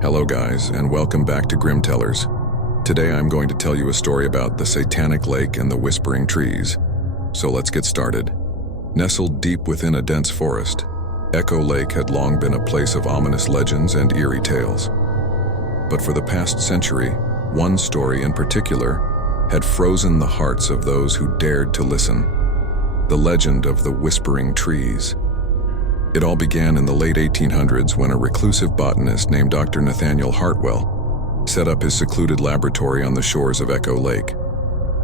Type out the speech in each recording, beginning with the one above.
Hello guys, and welcome back to Grim Tellers. Today I'm going to tell you a story about the Satanic Lake and the Whispering Trees. So let's get started. Nestled deep within a dense forest, Echo Lake had long been a place of ominous legends and eerie tales. But for the past century, one story in particular had frozen the hearts of those who dared to listen. The legend of the Whispering Trees. It all began in the late 1800s when a reclusive botanist named Dr. Nathaniel Hartwell set up his secluded laboratory on the shores of Echo Lake.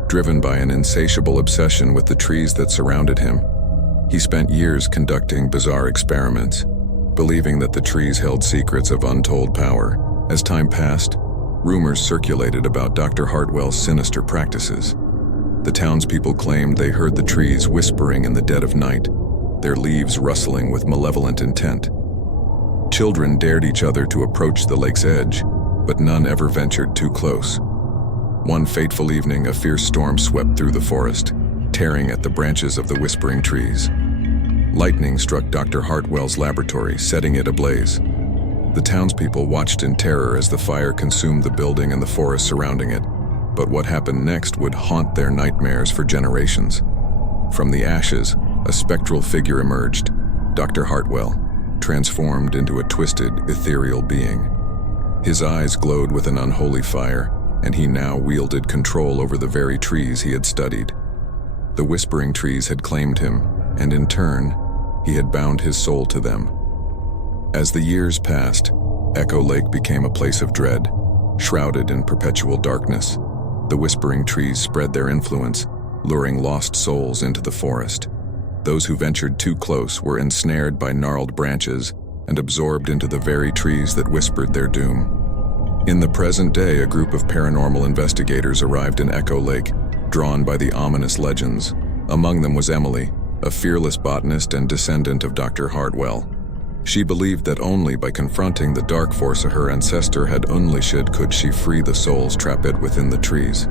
Driven by an insatiable obsession with the trees that surrounded him, he spent years conducting bizarre experiments, believing that the trees held secrets of untold power. As time passed, rumors circulated about Dr. Hartwell's sinister practices. The townspeople claimed they heard the trees whispering in the dead of night, their leaves rustling with malevolent intent. Children dared each other to approach the lake's edge, but none ever ventured too close. One fateful evening, a fierce storm swept through the forest, tearing at the branches of the whispering trees. Lightning struck Dr. Hartwell's laboratory, setting it ablaze. The townspeople watched in terror as the fire consumed the building and the forest surrounding it, but what happened next would haunt their nightmares for generations. From the ashes, a spectral figure emerged, Dr. Hartwell, transformed into a twisted, ethereal being. His eyes glowed with an unholy fire, and he now wielded control over the very trees he had studied. The Whispering Trees had claimed him, and in turn, he had bound his soul to them. As the years passed, Echo Lake became a place of dread, shrouded in perpetual darkness. The Whispering Trees spread their influence, luring lost souls into the forest. Those who ventured too close were ensnared by gnarled branches and absorbed into the very trees that whispered their doom. In the present day, a group of paranormal investigators arrived in Echo Lake, drawn by the ominous legends. Among them was Emily, a fearless botanist and descendant of Dr. Hartwell. She believed that only by confronting the dark force her ancestor had unleashed could she free the souls trapped within the trees.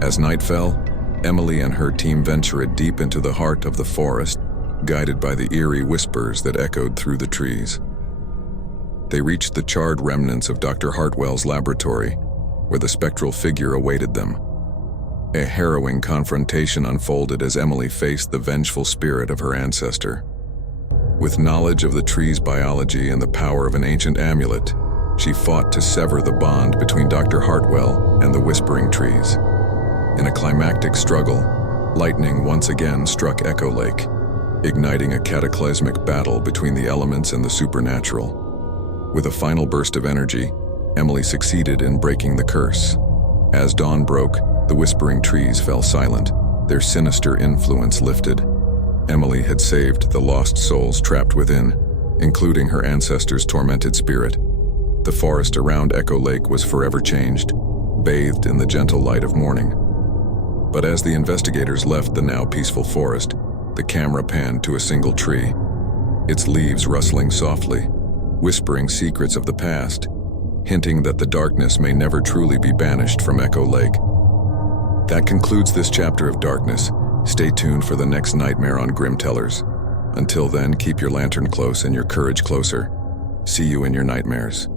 As night fell, Emily and her team ventured deep into the heart of the forest, guided by the eerie whispers that echoed through the trees. They reached the charred remnants of Dr. Hartwell's laboratory, where the spectral figure awaited them. A harrowing confrontation unfolded as Emily faced the vengeful spirit of her ancestor. With knowledge of the tree's biology and the power of an ancient amulet, she fought to sever the bond between Dr. Hartwell and the Whispering Trees. In a climactic struggle, lightning once again struck Echo Lake, igniting a cataclysmic battle between the elements and the supernatural. With a final burst of energy, Emily succeeded in breaking the curse. As dawn broke, the Whispering Trees fell silent, their sinister influence lifted. Emily had saved the lost souls trapped within, including her ancestors' tormented spirit. The forest around Echo Lake was forever changed, bathed in the gentle light of morning. But as the investigators left the now peaceful forest, the camera panned to a single tree, its leaves rustling softly, whispering secrets of the past, hinting that the darkness may never truly be banished from Echo Lake. That concludes this chapter of darkness. Stay tuned for the next nightmare on Grim Tellers. Until then, keep your lantern close and your courage closer. See you in your nightmares.